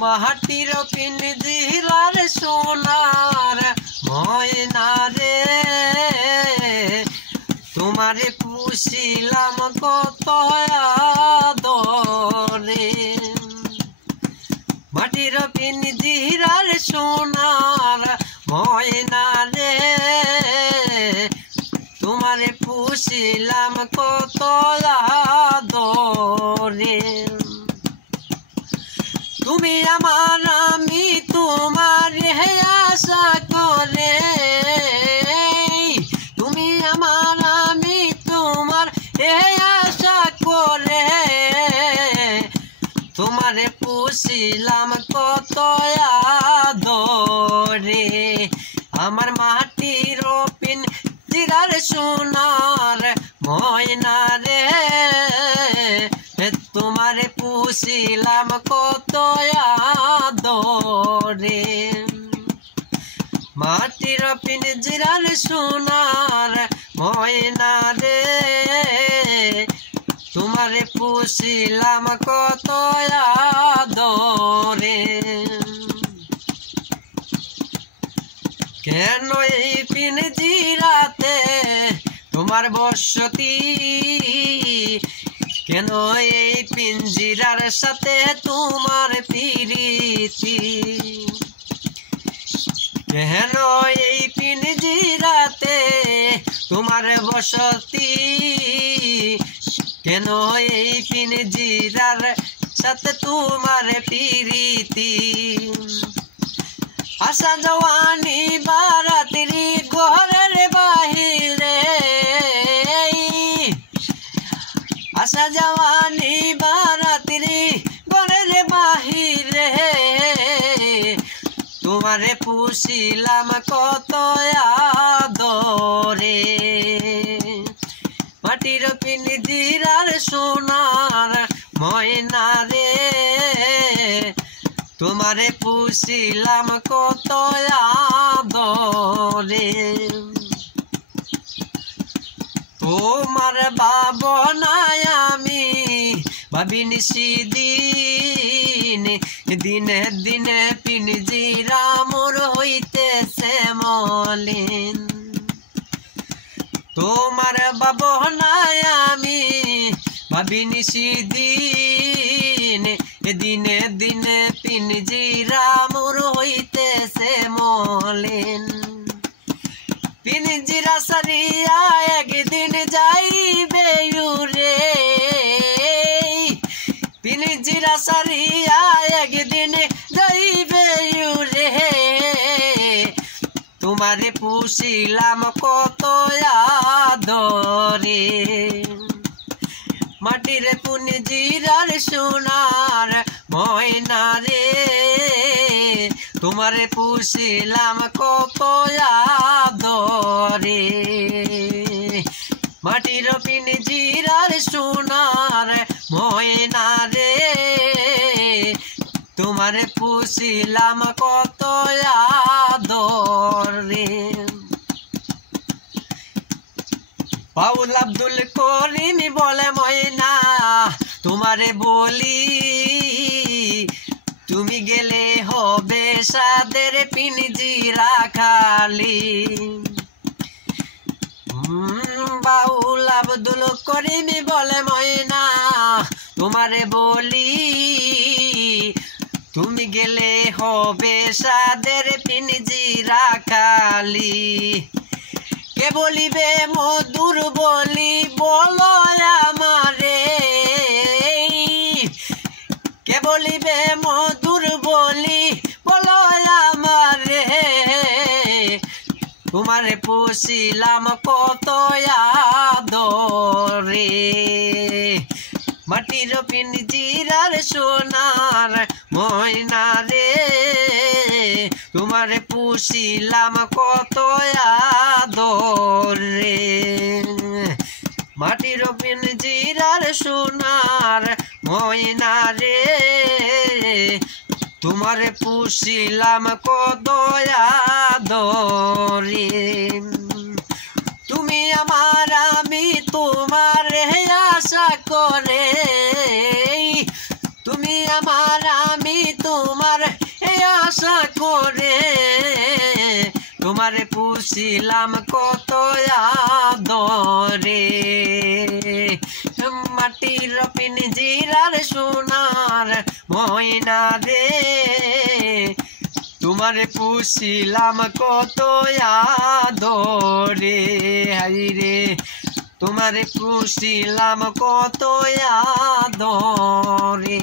মাটির পিঞ্জিরার সোনার ময়না রে তোমারে পুষিলাম কত আদরে মাটির পিঞ্জিরার সোনার ময়না রে তোমারে পুষিলাম কত আদরে তুমি আমার আমি তোমার আশা করে তুমি আমার আমি তোমার আশা করে তোমারে পুষিলাম কত আদরে আমার মাটির পিঞ্জিরার সোনার ময়না রে তোমারে পুষিলাম কত আদরে মাটির পিঞ্জিরার সোনার ময়না রে তোমারে পুষিলাম কত আদরে কেন এই পিঞ্জিরাতে তোমার বসতি কেন এই পিঞ্জিরার সাথে তোমার প্রীতি কেন এই পিঞ্জিরাতে তোমার বসতি কেন এই পিঞ্জিরার সাথে তোমার প্রীতি আশা জওয়ানি বারাতিরি ঘরের বাহিরে আশা জওয়ানি বারাতিরি ঘরের বাহিরে তোমারে পুষিলাম কত আদরে মাটির পিঞ্জিরার সোনার ময়না রে তোমারে পুষিলাম কত আদরে তোমার ভাবনায় আমি ভাবিনি সেদিন দিনে দিনে পিঞ্জিরা মোর হইতেছে মলিন তোমার ভাবনায় আমি ভাবিনি সেদিন দিনে দিনে পিঞ্জিরা মোর হইতেছে মলিন পিঞ্জিরা সারিয়া একদিন যাইবে রে পিঞ্জিরা সারিয়া একদিন যাইবে রে তোমারে পুষিলাম কত আদরে মাটির পিঞ্জিরার সোনার ময়না রে তোমারে পুষিলাম কত আদরে মাটির পিঞ্জিরার সোনার ময়না রে তোমারে পুষিলাম কত আদরে বাউল আব্দুল করিম বলে ময়না তোমারে বলি তুমি গেলে হবে সাদের পিঞ্জিরা খালি বাউল আব্দুল করিম বলে ময়না তোমারে বলি তুমি গেলে হবে সাদের পিঞ্জিরা খালি কে বলিবে মধুর বলি বলো আমারে কে বলিবে মধুর বলি বলো আমারে তোমারে পুষিলাম কত আদরে মাটির পিঞ্জিরার সোনার ময়না রে তোমারে পুষিলাম কত আদরে মাটির পিঞ্জিরার সোনার ময়না রে তোমারে পুষিলাম কত আদরে তুমি আমার আমি তোমার আশা করে তুমি আমার আমি তোমার পুষিলাম কত আদরে মাটির পিঞ্জিরার সোনার ময়না রে তোমারে পুষিলাম কত আদরে হাইরে তোমারে পুষিলাম কত আদরে।